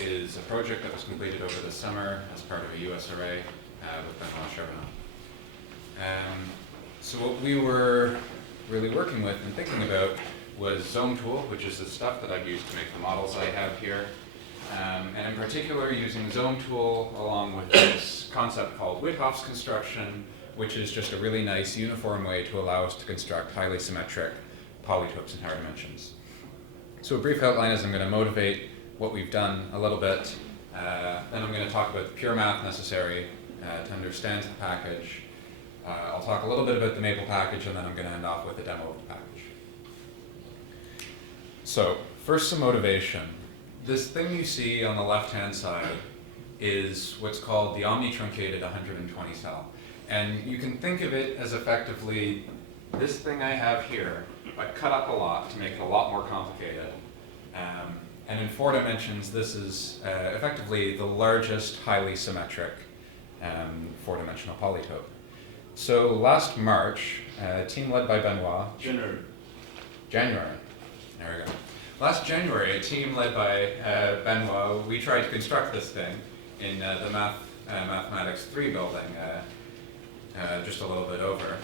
is a project that was completed over the summer as part of a US array with Benoit and Charbonneau. So what we were really working with and thinking about was Zometool, which is the stuff that I've used to make the models I have here. And in particular, using Zometool along with this concept called Wythoff's construction, which is just a really nice uniform way to allow us to construct highly symmetric polytopes in higher dimensions. So a brief outline is I'm going to motivate what we've done a little bit. Then I'm going to talk about the pure math necessary to understand the package. I'll talk a little bit about the Maple package, and then I'm going to end off with a demo of the package. So first, some motivation. This thing you see on the left-hand side is what's called the omnitruncated 120 cell. And you can think of it as effectively this thing I have here, but cut up a lot to make it a lot more complicated. And in 4 dimensions, this is effectively the largest highly symmetric 4-dimensional polytope. So last March, a team led by Benoit. January. There we go. Last January, a team led by Benoit, we tried to construct this thing in the Mathematics 3 building, just a little bit over.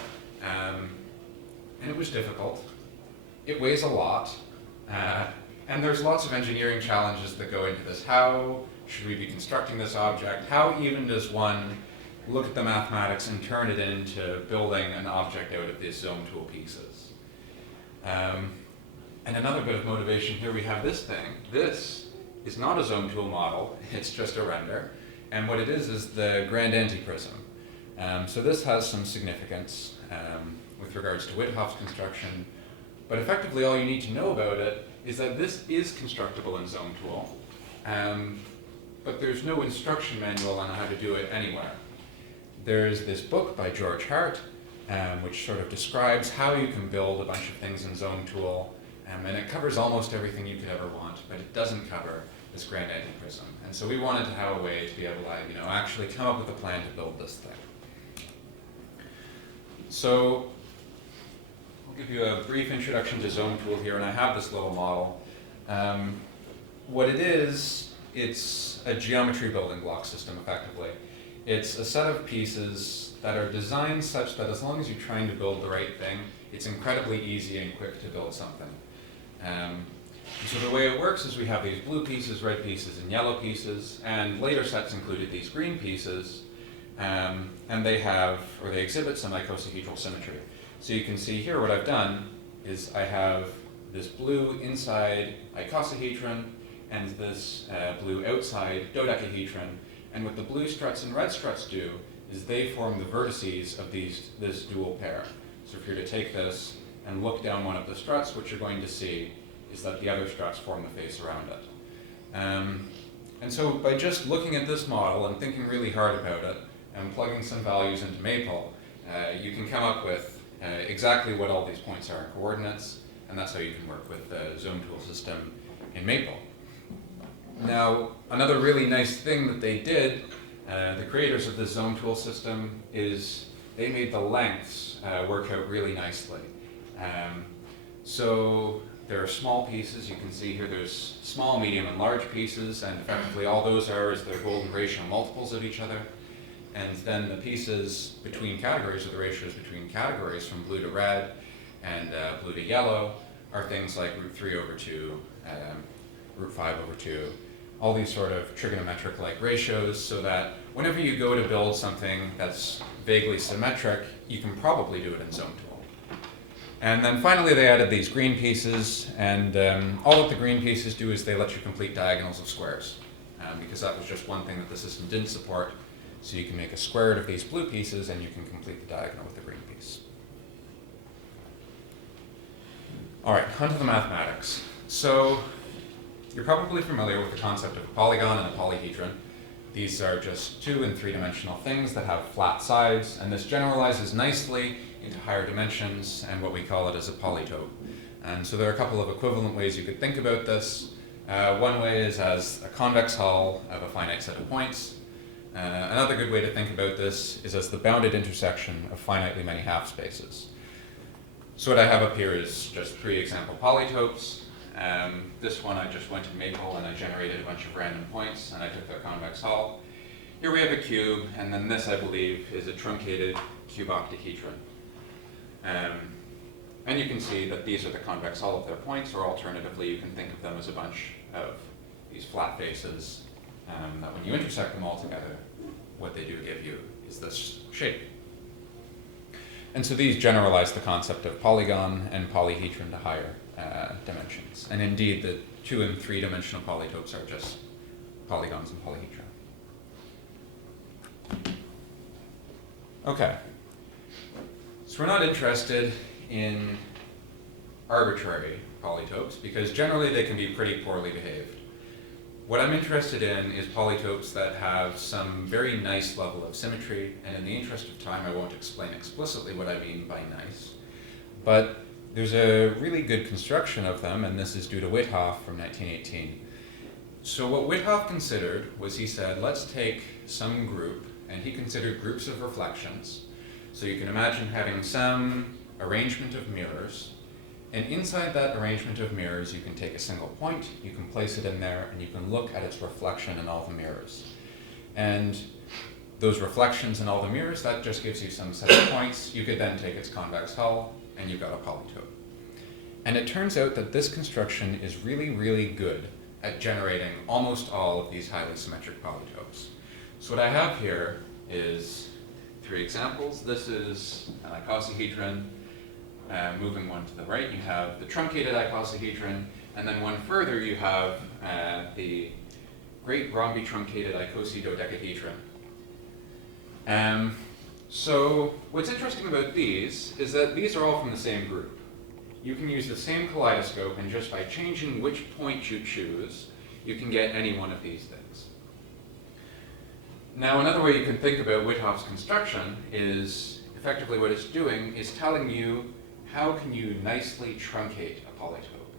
And it was difficult. It weighs a lot. And there's lots of engineering challenges that go into this. How should we be constructing this object? How even does one look at the mathematics and turn it into building an object out of these Zometool pieces? And another bit of motivation here, we have this thing. This is not a Zometool model, it's just a render. And what it is the grand antiprism. So this has some significance with regards to Wythoff's construction. But effectively, all you need to know about it is that this is constructible in Zometool, but there's no instruction manual on how to do it anywhere. There's this book by George Hart, which sort of describes how you can build a bunch of things in Zometool, and it covers almost everything you could ever want, but it doesn't cover this grand antiprism. And so we wanted to have a way to be able to, actually come up with a plan to build this thing. So I'll give you a brief introduction to Zometool here, and I have this little model. What it is, it's a geometry building block system, effectively. It's a set of pieces that are designed such that as long as you're trying to build the right thing, it's incredibly easy and quick to build something. So the way it works is we have these blue pieces, red pieces, and yellow pieces, and later sets included these green pieces, and they exhibit some icosahedral symmetry. So you can see here what I've done is I have this blue inside icosahedron and this blue outside dodecahedron, and what the blue struts and red struts do is they form the vertices of this dual pair. So if you're to take this and look down one of the struts, what you're going to see is that the other struts form the face around it. And so by just looking at this model and thinking really hard about it and plugging some values into Maple, you can come up with exactly what all these points are in coordinates, and that's how you can work with the Zometool system in Maple. Now, another really nice thing that they did, the creators of this Zometool system, is they made the lengths work out really nicely. So there are small pieces. You can see here there's small, medium, and large pieces, and effectively all those are their golden ratio multiples of each other. And then the pieces between categories, or the ratios between categories from blue to red and blue to yellow, are things like √3/2, √5/2, all these sort of trigonometric-like ratios, so that whenever you go to build something that's vaguely symmetric, you can probably do it in Zometool. And then finally they added these green pieces, and all that the green pieces do is they let you complete diagonals of squares, because that was just one thing that the system didn't support. So you can make a square root of these blue pieces, and you can complete the diagonal with the green piece. All right, onto the mathematics. So you're probably familiar with the concept of a polygon and a polyhedron. These are just 2- and 3-dimensional things that have flat sides, and this generalizes nicely into higher dimensions, and what we call it is a polytope. And so there are a couple of equivalent ways you could think about this. One way is as a convex hull of a finite set of points. Another good way to think about this is as the bounded intersection of finitely many half spaces. So what I have up here is just 3 example polytopes. This one I just went to Maple and I generated a bunch of random points and I took their convex hull. Here we have a cube, and then this, I believe, is a truncated cube octahedron. And you can see that these are the convex hull of their points, or alternatively, you can think of them as a bunch of these flat faces that when you intersect them all together, what they do give you is this shape. And so these generalize the concept of polygon and polyhedron to higher dimensions. And indeed, the 2- and 3-dimensional polytopes are just polygons and polyhedron. Okay, so we're not interested in arbitrary polytopes because generally they can be pretty poorly behaved. What I'm interested in is polytopes that have some very nice level of symmetry, and in the interest of time I won't explain explicitly what I mean by nice, but there's a really good construction of them, and this is due to Wythoff from 1918. So what Wythoff considered was, he said, let's take some group, and he considered groups of reflections. So you can imagine having some arrangement of mirrors, and inside that arrangement of mirrors you can take a single point, you can place it in there, and you can look at its reflection in all the mirrors. And those reflections in all the mirrors, that just gives you some set of points. You could then take its convex hull, and you've got a polytope. And it turns out that this construction is really, really good at generating almost all of these highly symmetric polytopes. So what I have here is 3 examples. This is an icosahedron. Moving one to the right, you have the truncated icosahedron, and then one further you have the great rhombitruncated icosydodecahedron. So what's interesting about these is that these are all from the same group. You can use the same kaleidoscope, and just by changing which point you choose, you can get any one of these things. Now, another way you can think about Wythoff's construction is effectively what it's doing is telling you how can you nicely truncate a polytope.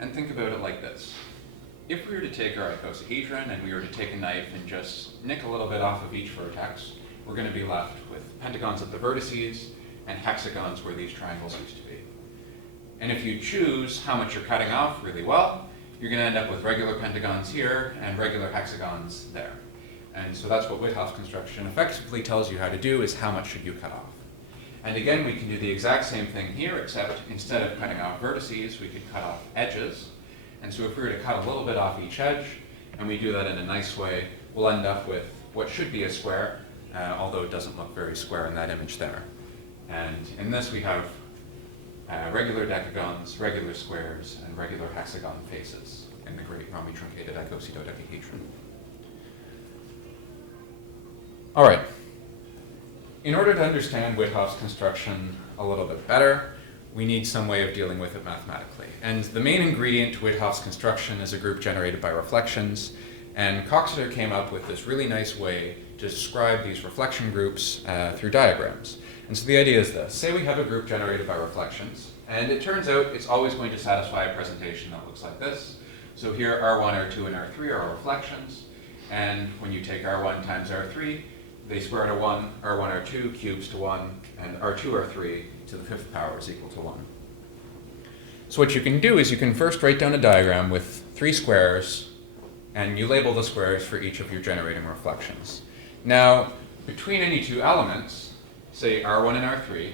And think about it like this. If we were to take our icosahedron and we were to take a knife and just nick a little bit off of each vertex, we're going to be left with pentagons at the vertices and hexagons where these triangles used to be. And if you choose how much you're cutting off really well, you're going to end up with regular pentagons here and regular hexagons there. And so that's what Wythoff's construction effectively tells you how to do, is how much should you cut off. And again, we can do the exact same thing here, except instead of cutting off vertices, we could cut off edges. And so if we were to cut a little bit off each edge, and we do that in a nice way, we'll end up with what should be a square, although it doesn't look very square in that image there. And in this we have regular decagons, regular squares, and regular hexagon faces in the great rhombitruncated icosydodecahedron. All right. In order to understand Wythoff's construction a little bit better, we need some way of dealing with it mathematically. And the main ingredient to Wythoff's construction is a group generated by reflections. And Cox came up with this really nice way to describe these reflection groups through diagrams. And so the idea is this. Say we have a group generated by reflections, and it turns out it's always going to satisfy a presentation that looks like this. So here R1, R2, and R3 are reflections. And when you take R1 times R3, they square to 1, R1, R2 cubes to 1, and R2, R3 to the 5th power is equal to 1. So what you can do is you can first write down a diagram with 3 squares, and you label the squares for each of your generating reflections. Now, between any 2 elements, say R1 and R3,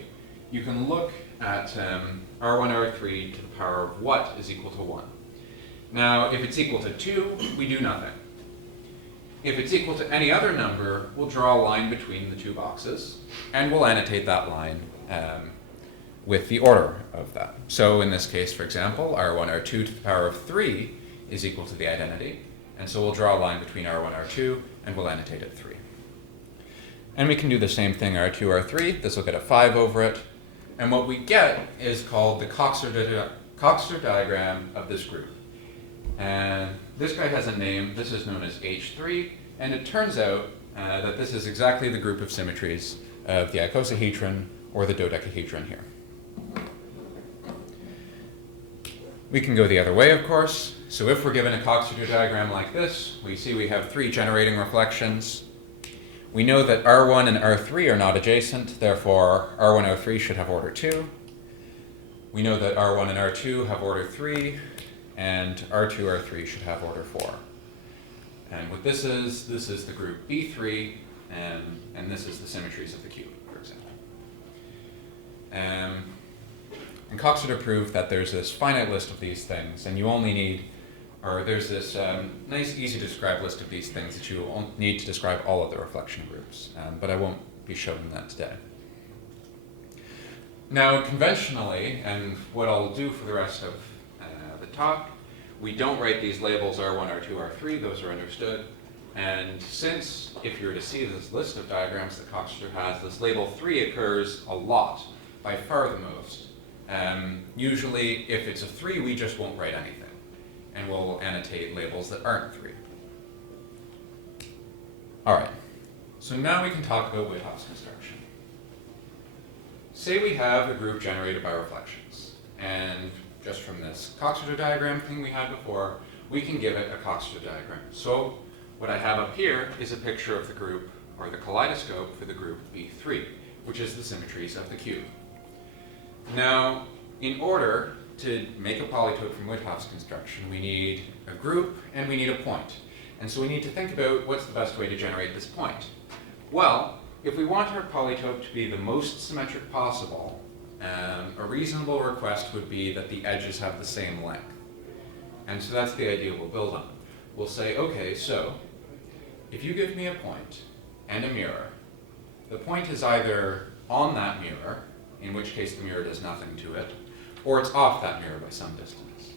you can look at R1, R3 to the power of what is equal to 1. Now, if it's equal to 2, we do nothing. If it's equal to any other number, we'll draw a line between the 2 boxes, and we'll annotate that line with the order of that. So in this case, for example, R1, R2 to the power of 3 is equal to the identity, and so we'll draw a line between R1, R2, and we'll annotate it 3. And we can do the same thing, R2, R3. This will get a 5 over it, and what we get is called the Cox diagram of this group. And this guy has a name. This is known as H3, and it turns out that this is exactly the group of symmetries of the icosahedron or the dodecahedron here. We can go the other way, of course. So if we're given a Cox diagram like this, we see we have 3 generating reflections. We know that R1 and R3 are not adjacent, therefore R1, R3 should have order 2. We know that R1 and R2 have order 3, and R2, R3 should have order 4. And what this is the group B3, and this is the symmetries of the cube, for example. And Cox would have proved that there's this finite list of these things, and you only need, or there's this nice, easy to describe list of these things that you need to describe all of the reflection groups, but I won't be showing that today. Now, conventionally, and what I'll do for the rest of the talk, we don't write these labels R1, R2, R3, those are understood. And since, if you were to see this list of diagrams that Cox has, this label 3 occurs a lot, by far the most. Usually, if it's a 3, we just won't write anything. And we'll annotate labels that aren't 3. All right, so now we can talk about Wythoff's construction. Say we have a group generated by reflections, and just from this Cox diagram thing we had before, we can give it a Cox diagram. So what I have up here is a picture of the group, or the kaleidoscope for the group B3, which is the symmetries of the cube. Now, in order to make a polytope from Wythoff's construction, we need a group and we need a point. And so we need to think about what's the best way to generate this point. Well, if we want our polytope to be the most symmetric possible, a reasonable request would be that the edges have the same length. And so that's the idea we'll build on. We'll say, okay, so if you give me a point and a mirror, the point is either on that mirror, in which case the mirror does nothing to it, or it's off that mirror by some distance.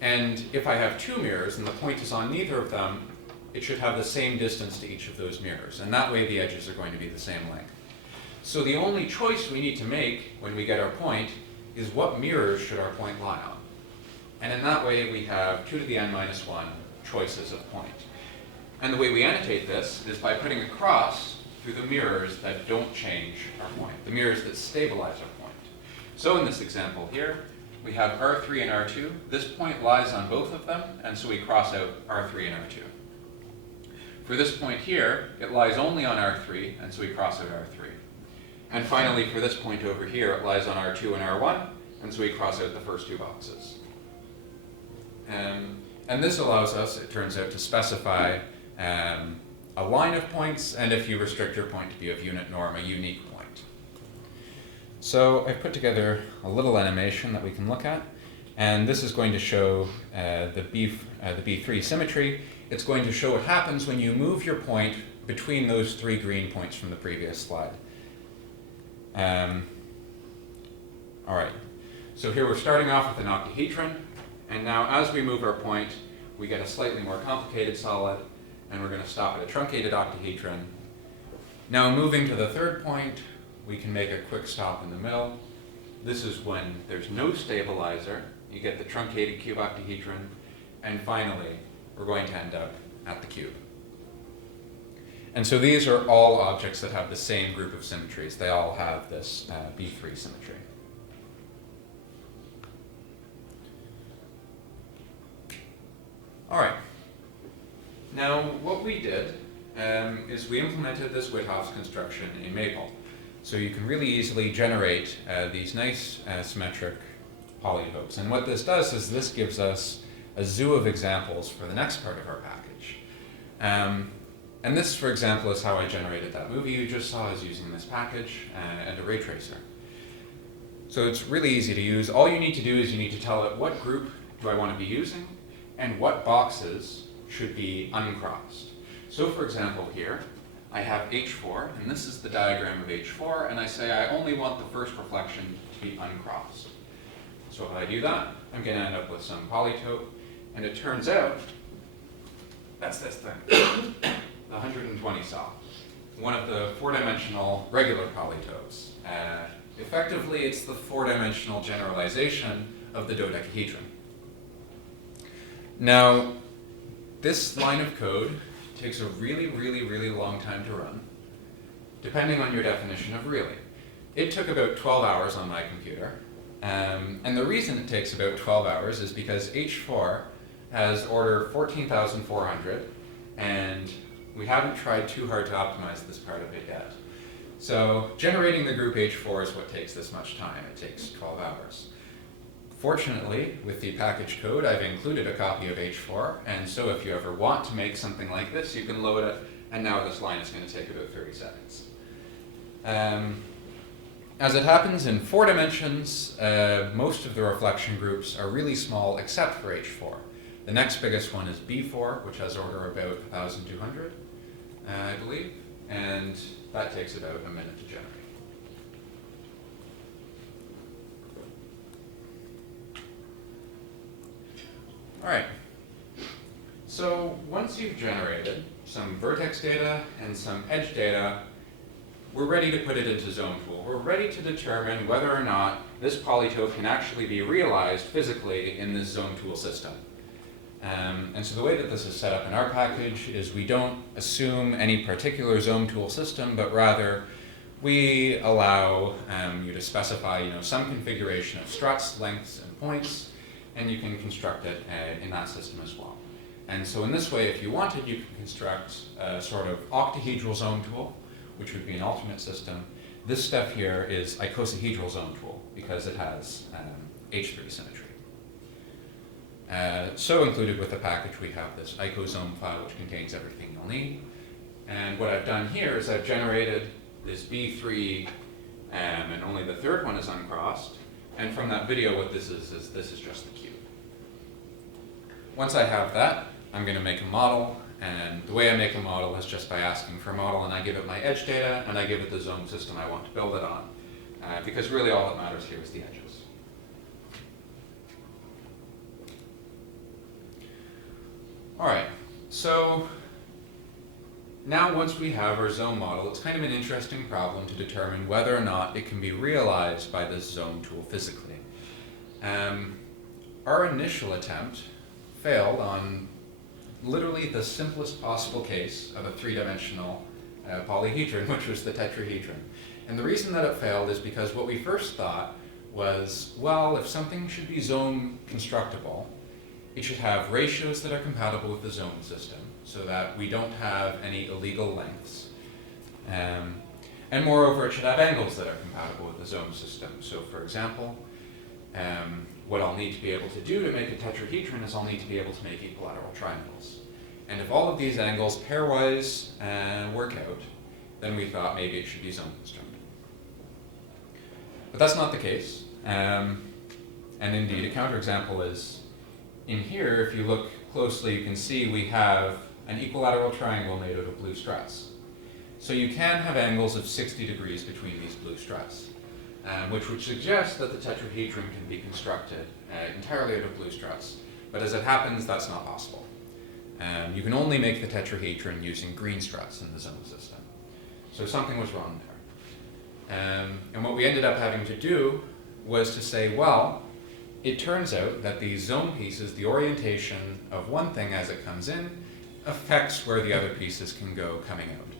And if I have 2 mirrors and the point is on neither of them, it should have the same distance to each of those mirrors. And that way the edges are going to be the same length. So the only choice we need to make when we get our point is what mirrors should our point lie on. And in that way we have 2 to the n minus 1 choices of point. And the way we annotate this is by putting a cross through the mirrors that don't change our point, the mirrors that stabilize our point. So in this example here, we have R3 and R2. This point lies on both of them, and so we cross out R3 and R2. For this point here, it lies only on R3, and so we cross out R3. And finally, for this point over here, it lies on R2 and R1, and so we cross out the first 2 boxes. And this allows us, it turns out, to specify a line of points, and if you restrict your point to be of unit norm, a unique point. So I've put together a little animation that we can look at, and this is going to show the B3 symmetry. It's going to show what happens when you move your point between those 3 green points from the previous slide. All right, so here we're starting off with an octahedron, and now as we move our point, we get a slightly more complicated solid, and we're going to stop at a truncated octahedron. Now moving to the 3rd point, we can make a quick stop in the middle. This is when there's no stabilizer. You get the truncated cube octahedron, and finally, we're going to end up at the cube. And so these are all objects that have the same group of symmetries. They all have this B3 symmetry. All right. Now, what we did is we implemented this Wythoff's construction in Maple. So you can really easily generate these nice symmetric polytopes. And what this does is this gives us a zoo of examples for the next part of our package. And this, for example, is how I generated that movie you just saw, is using this package and a ray tracer. So it's really easy to use. All you need to do is you need to tell it what group do I want to be using and what boxes should be uncrossed. So for example here, I have H4, and this is the diagram of H4, and I say I only want the first reflection to be uncrossed. So if I do that, I'm going to end up with some polytope, and it turns out that's this thing, the 120 cell, one of the 4-dimensional regular polytopes. Effectively, it's the 4-dimensional generalization of the dodecahedron. Now, this line of code takes a really, really, really long time to run, depending on your definition of really. It took about 12 hours on my computer, and the reason it takes about 12 hours is because H4 has order 14,400, and we haven't tried too hard to optimize this part of it yet. So generating the group H4 is what takes this much time. It takes 12 hours. Fortunately, with the package code, I've included a copy of H4, and so if you ever want to make something like this, you can load it, and now this line is going to take about 30 seconds. As it happens in 4 dimensions, most of the reflection groups are really small except for H4. The next biggest one is B4, which has order about 1,200, I believe, and that takes about a minute to generate. All right, so once you've generated some vertex data and some edge data, we're ready to put it into Zometool. We're ready to determine whether or not this polytope can actually be realized physically in this Zometool system. And so the way that this is set up in our package is we don't assume any particular Zometool system, but rather we allow you to specify some configuration of struts, lengths, and points, and you can construct it in that system as well. And so in this way, if you wanted, you can construct a sort of octahedral Zometool, which would be an alternate system. This stuff here is icosahedral Zometool because it has H3 symmetry. So included with the package, we have this icosome file, which contains everything you'll need. And what I've done here is I've generated this B3, and only the third one is uncrossed. And from that video, what this is this is just the cube. Once I have that, I'm going to make a model. And the way I make a model is just by asking for a model, and I give it my edge data, and I give it the zone system I want to build it on. Because really all that matters here is the edges. All right, so now once we have our zone model, it's kind of an interesting problem to determine whether or not it can be realized by this Zometool physically. Our initial attempt failed on literally the simplest possible case of a 3-dimensional polyhedron, which was the tetrahedron. And the reason that it failed is because what we first thought was, well, if something should be zone constructible, it should have ratios that are compatible with the zone system so that we don't have any illegal lengths. And moreover, it should have angles that are compatible with the zone system. So for example, what I'll need to be able to do to make a tetrahedron is I'll need to be able to make equilateral triangles. And if all of these angles pairwise work out, then we thought maybe it should be zone constructible. But that's not the case. And indeed, a counterexample is in here, if you look closely, you can see we have an equilateral triangle made out of blue struts. So you can have angles of 60 degrees between these blue struts, which would suggest that the tetrahedron can be constructed entirely out of blue struts. But as it happens, that's not possible. You can only make the tetrahedron using green struts in the zone system. So something was wrong there. And what we ended up having to do was to say, well, it turns out that these zone pieces, the orientation of one thing as it comes in, affects where the other pieces can go coming out.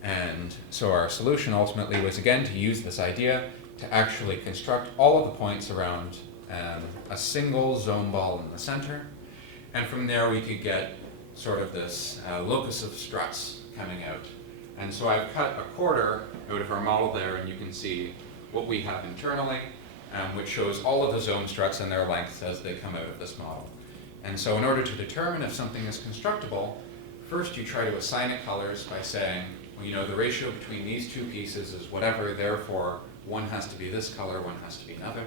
And so our solution ultimately was again to use this idea to actually construct all of the points around a single zone ball in the center. And from there we could get sort of this locus of struts coming out. And so I've cut a quarter out of our model there, and you can see what we have internally, which shows all of the zone struts and their lengths as they come out of this model. And so in order to determine if something is constructible, first you try to assign it colors by saying, well, the ratio between these two pieces is whatever, therefore one has to be this color, one has to be another.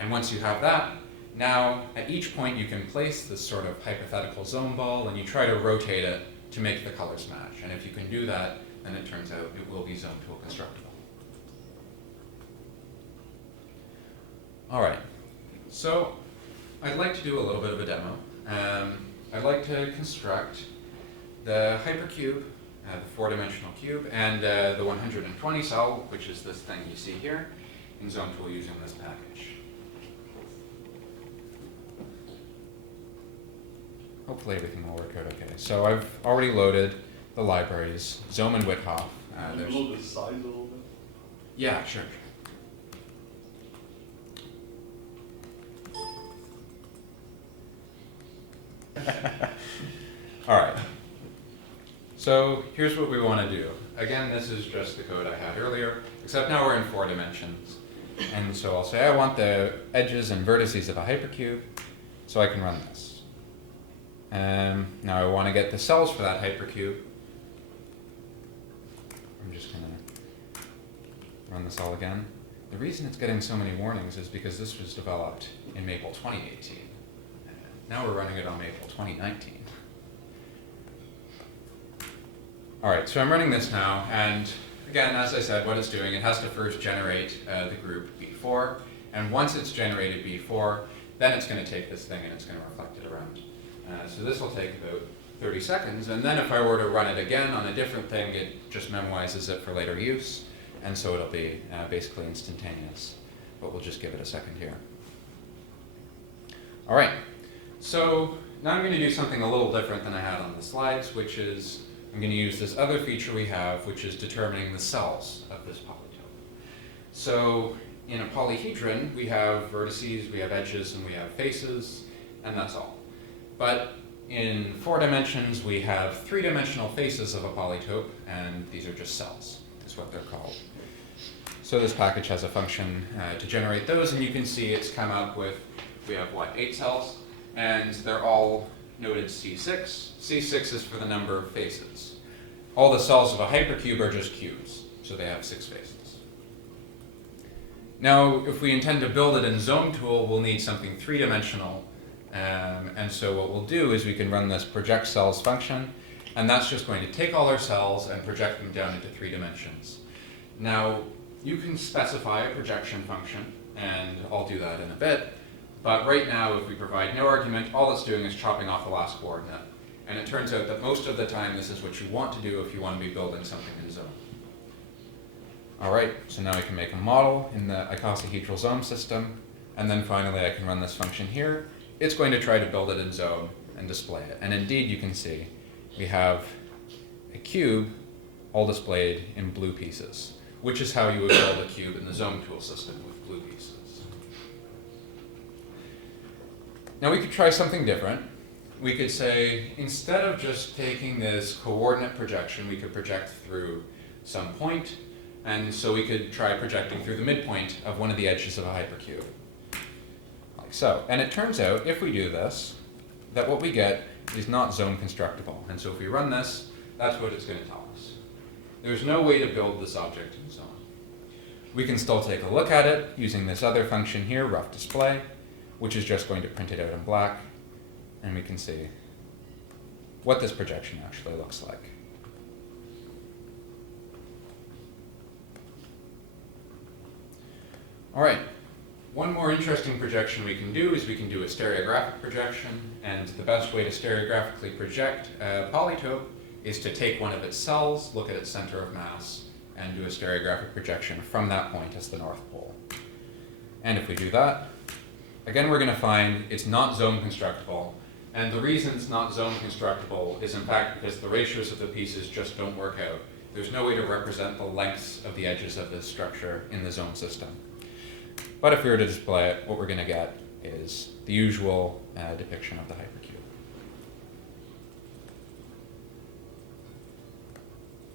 And once you have that, now at each point you can place this sort of hypothetical zone ball, and you try to rotate it to make the colors match. And if you can do that, then it turns out it will be Zometool constructible. All right, so I'd like to do a little bit of a demo. I'd like to construct the hypercube, the 4-dimensional cube, and the 120 cell, which is this thing you see here, in Zometool using this package. Hopefully everything will work out okay. So I've already loaded the libraries, Zom and Whitehoff. Can you load the size a little bit? Yeah, sure. All right. So here's what we want to do. Again, this is just the code I had earlier, except now we're in 4 dimensions. And so I'll say I want the edges and vertices of a hypercube, so I can run this. Now I want to get the cells for that hypercube. I'm just going to run this all again. The reason it's getting so many warnings is because this was developed in Maple 2018. Now we're running it on Maple 2019. All right, so I'm running this now, and again, as I said, what it's doing, it has to first generate the group B4, and once it's generated B4, then it's going to take this thing and it's going to reflect it around. So this will take about 30 seconds, and then if I were to run it again on a different thing, it just memoizes it for later use, and so it'll be basically instantaneous. But we'll just give it a second here. All right, so now I'm going to do something a little different than I had on the slides, which is I'm going to use this other feature we have, which is determining the cells of this polytope. So in a polyhedron, we have vertices, we have edges, and we have faces, and that's all. But in 4 dimensions, we have 3-dimensional faces of a polytope, and these are just cells, is what they're called. So this package has a function to generate those, and you can see it's come up with, we have, 8 cells, and they're all noted C6. C6 is for the number of faces. All the cells of a hypercube are just cubes, so they have 6 faces. Now, if we intend to build it in Zometool, we'll need something 3-dimensional, and so what we'll do is we can run this project cells function, and that's just going to take all our cells and project them down into 3 dimensions. Now, you can specify a projection function, and I'll do that in a bit. But right now, if we provide no argument, all it's doing is chopping off the last coordinate. And it turns out that most of the time, this is what you want to do if you want to be building something in Zome. All right, so now I can make a model in the icosahedral Zome system. And then finally, I can run this function here. It's going to try to build it in Zome and display it. And indeed, you can see we have a cube all displayed in blue pieces, which is how you would build a cube in the Zometool system with blue pieces. Now we could try something different. We could say, instead of just taking this coordinate projection, we could project through some point, and so we could try projecting through the midpoint of one of the edges of a hypercube, like so. And it turns out, if we do this, that what we get is not Zome constructible. And so if we run this, that's what it's going to tell us. There's no way to build this object in Zome. We can still take a look at it using this other function here, rough display, which is just going to print it out in black, and we can see what this projection actually looks like. All right, one more interesting projection we can do is we can do a stereographic projection, and the best way to stereographically project a polytope is to take one of its cells, look at its center of mass, and do a stereographic projection from that point as the North Pole. And if we do that, again, we're going to find it's not Zome constructible. And the reason it's not Zome constructible is in fact because the ratios of the pieces just don't work out. There's no way to represent the lengths of the edges of this structure in the Zome system. But if we were to display it, what we're going to get is the usual depiction of the hypercube.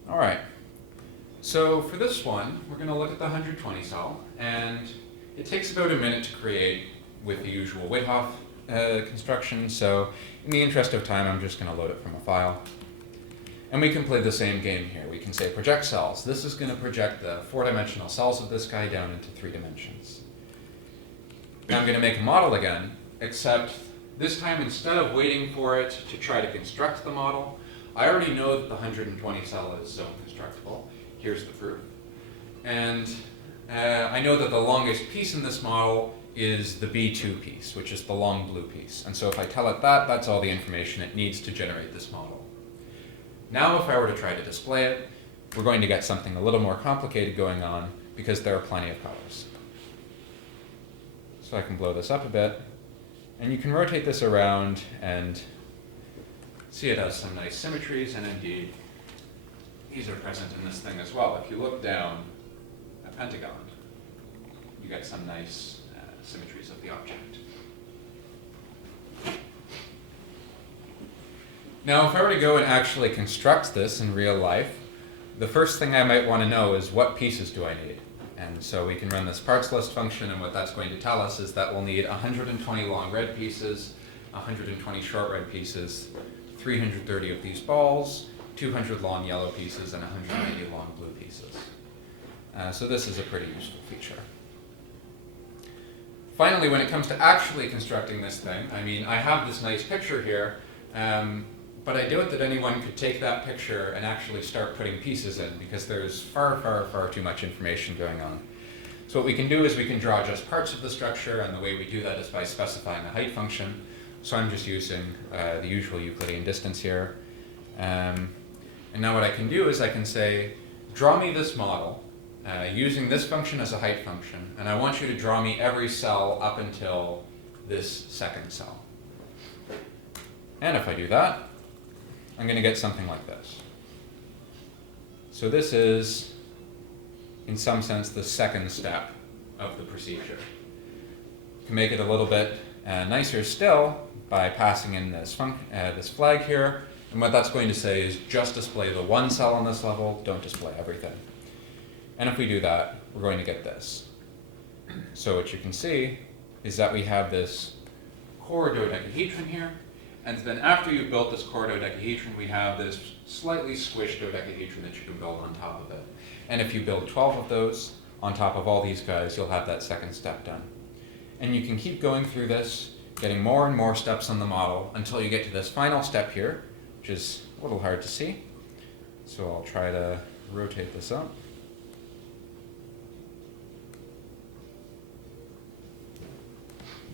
All right. So for this one, we're going to look at the 120 cell, and it takes about a minute to create with the usual Whitehoff construction, so in the interest of time, I'm just going to load it from a file. And we can play the same game here. We can say project cells. This is going to project the 4-dimensional cells of this guy down into 3 dimensions. Now I'm going to make a model again, except this time instead of waiting for it to try to construct the model, I already know that the 120 cell is Zome constructible. Here's the proof. And I know that the longest piece in this model is the B2 piece, which is the long blue piece. And so if I tell it that, that's all the information it needs to generate this model. Now if I were to try to display it, we're going to get something a little more complicated going on because there are plenty of colors. So I can blow this up a bit, and you can rotate this around and see it has some nice symmetries, and indeed, these are present in this thing as well. If you look down a pentagon, you get some nice symmetries of the object. Now, if I were to go and actually construct this in real life, the first thing I might want to know is what pieces do I need? And so we can run this parts list function, and what that's going to tell us is that we'll need 120 long red pieces, 120 short red pieces, 330 of these balls, 200 long yellow pieces, and 180 long blue pieces. So this is a pretty useful feature. Finally, when it comes to actually constructing this thing, I mean, I have this nice picture here, but I doubt that anyone could take that picture and actually start putting pieces in, because there's far, far, far too much information going on. So what we can do is we can draw just parts of the structure, and the way we do that is by specifying a height function. So I'm just using the usual Euclidean distance here. And now what I can do is I can say, draw me this model using this function as a height function, and I want you to draw me every cell up until this second cell. And if I do that, I'm going to get something like this. So this is, in some sense, the second step of the procedure. You can make it a little bit nicer still by passing in this flag here, and what that's going to say is just display the one cell on this level, don't display everything. And if we do that, we're going to get this. So what you can see is that we have this core dodecahedron here, and then after you've built this core dodecahedron, we have this slightly squished dodecahedron that you can build on top of it. And if you build 12 of those on top of all these guys, you'll have that second step done. And you can keep going through this, getting more and more steps on the model until you get to this final step here, which is a little hard to see. So I'll try to rotate this up.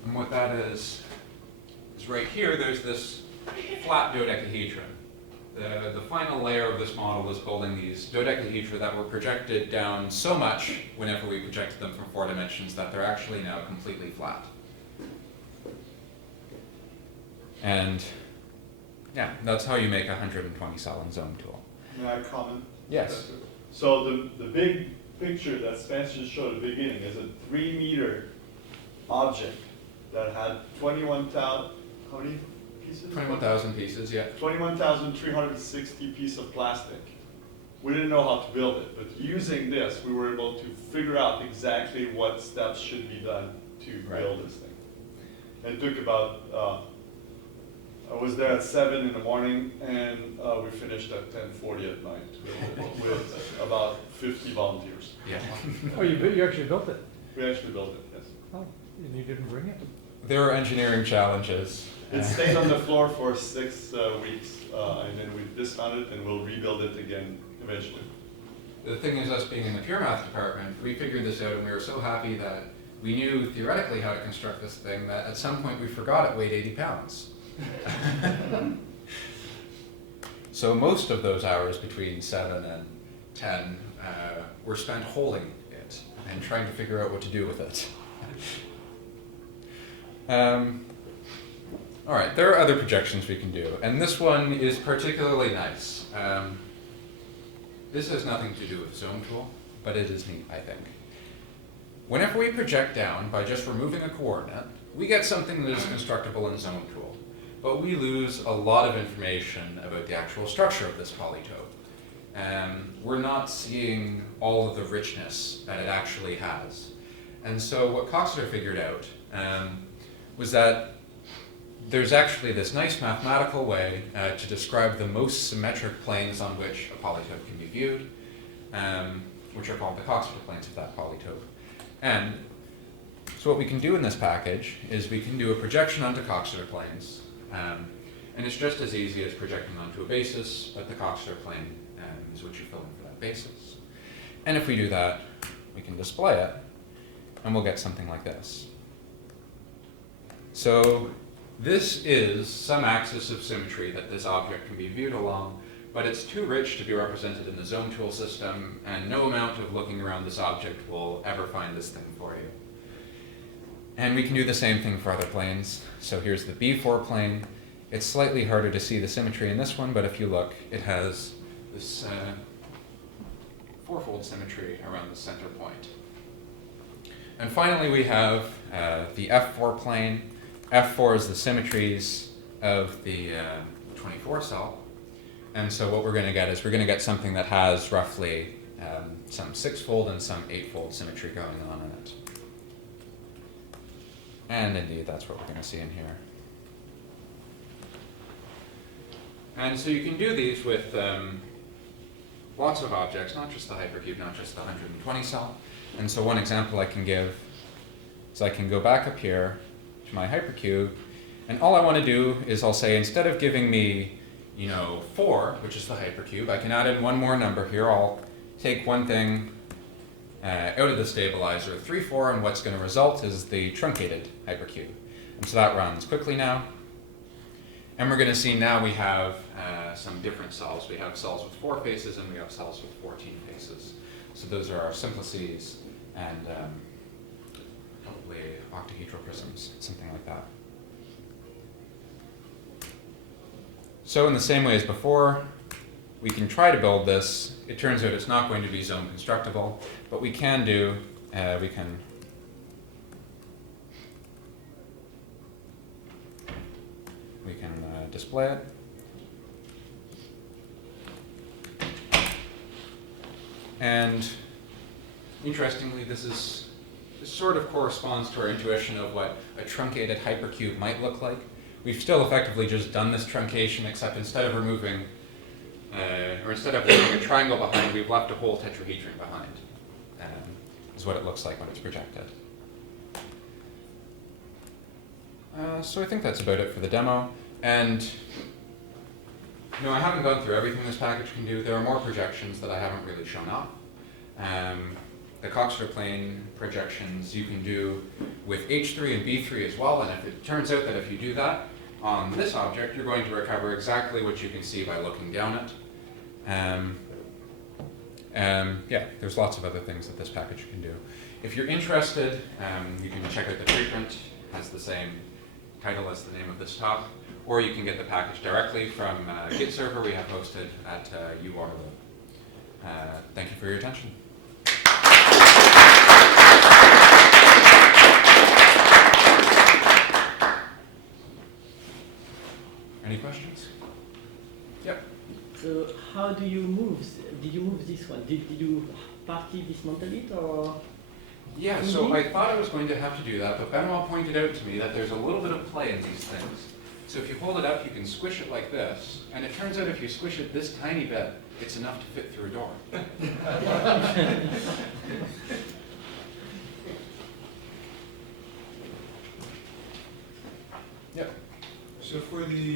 And what that is right here, there's this flat dodecahedron. The final layer of this model is building these dodecahedra that were projected down so much whenever we projected them from 4 dimensions that they're actually now completely flat. And yeah, that's how you make a 120 cell in Zometool. May I comment? Yes. So the big picture that Spencer just showed at the beginning is a 3-meter object that had 21,000, how many pieces? 21,000 pieces, yeah. 21,360 pieces of plastic. We didn't know how to build it, but using this, we were able to figure out exactly what steps should be done to build this thing. And it took about, I was there at 7 in the morning, and we finished at 10:40 at night with about 50 volunteers. Yeah. Oh, you actually built it? We actually built it, yes. Oh, and you didn't bring it? There were engineering challenges. It stayed on the floor for 6 weeks, and then we dismounted and we'll rebuild it again eventually. The thing is, us being in the pure math department, we figured this out, and we were so happy that we knew theoretically how to construct this thing that at some point we forgot it weighed 80 pounds. So most of those hours between 7 and 10 were spent holding it and trying to figure out what to do with it. All right, there are other projections we can do, and this one is particularly nice. This has nothing to do with Zometool, but it is neat, I think. Whenever we project down by just removing a coordinate, we get something that is constructible in Zometool, but we lose a lot of information about the actual structure of this polytope. We're not seeing all of the richness that it actually has. And so what Cox figured out was that there's actually this nice mathematical way to describe the most symmetric planes on which a polytope can be viewed, which are called the Cox planes of that polytope. And so what we can do in this package is we can do a projection onto Cox planes, and it's just as easy as projecting onto a basis, but the Cox plane is what you fill in for that basis. And if we do that, we can display it, and we'll get something like this. So this is some axis of symmetry that this object can be viewed along, but it's too rich to be represented in the Zometool system, and no amount of looking around this object will ever find this thing for you. And we can do the same thing for other planes. So here's the B4 plane. It's slightly harder to see the symmetry in this one, but if you look, it has this fourfold symmetry around the center point. And finally, we have the F4 plane. F4 is the symmetries of the 24 cell. And so what we're going to get is we're going to get something that has roughly some 6-fold and some 8-fold symmetry going on in it. And indeed, that's what we're going to see in here. And so you can do these with lots of objects, not just the hypercube, not just the 120 cell. And so one example I can give is I can go back up here to my hypercube, and all I want to do is I'll say, instead of giving me, 4, which is the hypercube, I can add in one more number here. I'll take one thing out of the stabilizer, 3, 4, and what's going to result is the truncated hypercube. And so that runs quickly now. And we're going to see now we have some different cells. We have cells with 4 faces and we have cells with 14 faces. So those are our simplices and probably octahedral prisms, something like that. So in the same way as before, we can try to build this. It turns out it's not going to be zone constructible, but we can do, we can display it. And interestingly, this sort of corresponds to our intuition of what a truncated hypercube might look like. We've still effectively just done this truncation, except instead of removing, or instead of leaving a triangle behind, we've left a whole tetrahedron behind, is what it looks like when it's projected. So I think that's about it for the demo. And I haven't gone through everything this package can do. There are more projections that I haven't really shown off. The Cox plane projections you can do with H3 and B3 as well, and if it turns out that if you do that on this object, you're going to recover exactly what you can see by looking down it. Yeah, there's lots of other things that this package can do. If you're interested, you can check out the preprint. It has the same title as the name of this talk, or you can get the package directly from a Git server we have hosted at UWaterloo. Thank you for your attention. Any questions? Yep. So how do you move? Did you move this one? Did you partly dismantle it, or? Yeah, so I thought I was going to have to do that, but Benoit pointed out to me that there's a little bit of play in these things. So if you hold it up, you can squish it like this, and it turns out if you squish it this tiny bit, it's enough to fit through a door. Yep. So for the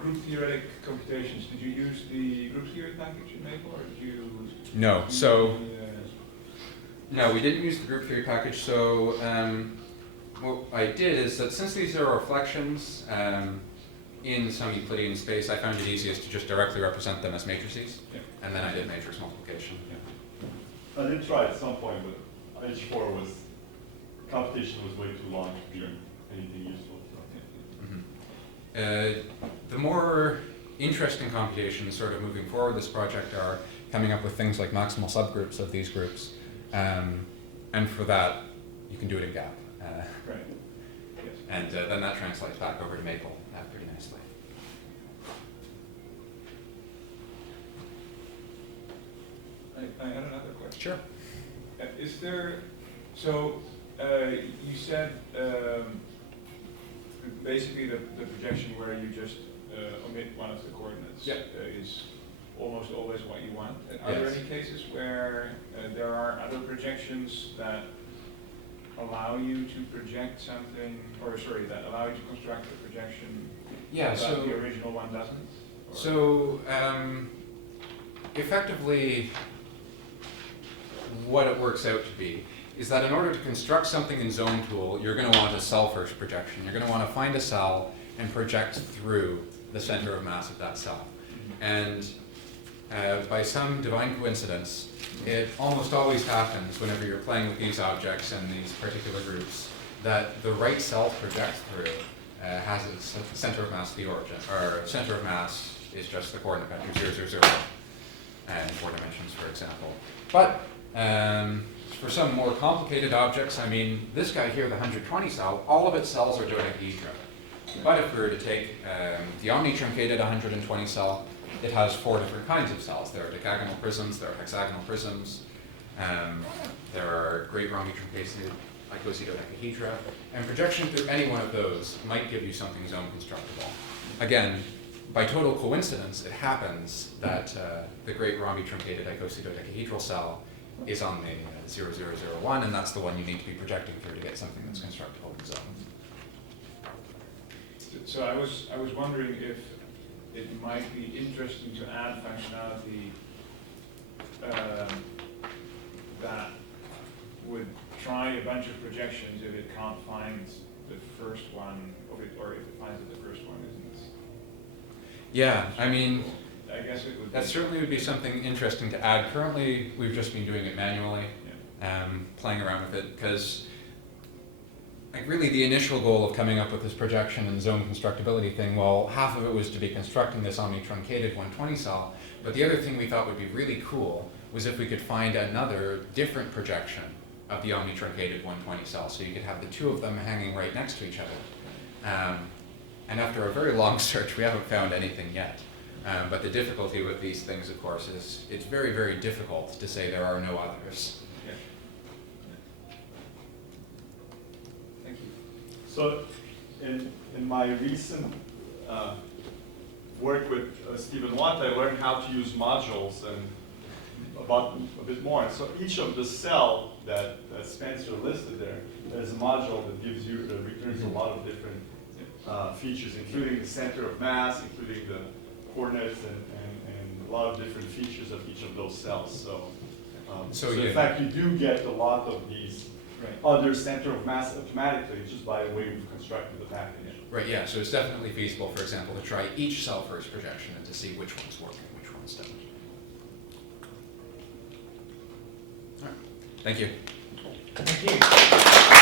group theoretic computations, did you use the group theory package in Maple, or did you? No. So no, we didn't use the group theory package. So what I did is that since these are reflections in some Euclidean space, I found it easiest to just directly represent them as matrices, and then I did matrix multiplication. I did try at some point, but H4 computation was way too long to be anything useful. The more interesting computations sort of moving forward this project are coming up with things like maximal subgroups of these groups. And for that, you can do it in GAP. Right. Yes. And then that translates back over to Maple pretty nicely. I had another question. Sure. Is there, so you said basically the projection where you just omit one of the coordinates is almost always what you want. And are there any cases where there are other projections that allow you to project something, or sorry, that allow you to construct a projection that the original one doesn't? Or? So effectively, what it works out to be is that in order to construct something in Zometool, you're going to want a cell first projection. You're going to want to find a cell and project through the center of mass of that cell. And by some divine coincidence, it almost always happens whenever you're playing with these objects and these particular groups that the right cell to project through has its center of mass the origin, or center of mass is just the coordinate vector 0, 0, 0 in 4 dimensions, for example. But for some more complicated objects, I mean, this guy here, the 120 cell, all of its cells are dodecahedral. But if we were to take the omni-truncated 120 cell, it has 4 different kinds of cells. There are decagonal prisms, there are hexagonal prisms, there are great rhomby truncated icosahedra, and projection through any one of those might give you something zone constructible. Again, by total coincidence, it happens that the great rhomby truncated icosahedral cell is on the 0001, and that's the one you need to be projecting through to get something that's constructible in zone. So I was wondering if it might be interesting to add functionality that would try a bunch of projections if it can't find the first one, or if it finds that the first one isn't. Yeah, I mean, I guess it would. that certainly would be something interesting to add. Currently, we've just been doing it manually, playing around with it, because like really the initial goal of coming up with this projection and zone constructibility thing, well, half of it was to be constructing this omni-truncated 120 cell, but the other thing we thought would be really cool was if we could find another different projection of the omni-truncated 120 cell, so you could have the two of them hanging right next to each other. And after a very long search, we haven't found anything yet. But the difficulty with these things, of course, is it's very, very difficult to say there are no others. Yeah. Thank you. So, in my recent work with Stephen Watt, I learned how to use modules and about a bit more. And so each of the cell that Spencer listed there, there's a module that gives you, that returns a lot of different features, including the center of mass, including the coordinates, and a lot of different features of each of those cells. So in fact, you do get a lot of these other center of mass automatically just by the way we've constructed the package. Right, yeah, so it's definitely feasible, for example, to try each cell first projection and to see which one's working, which ones don't. All right, thank you. Thank you.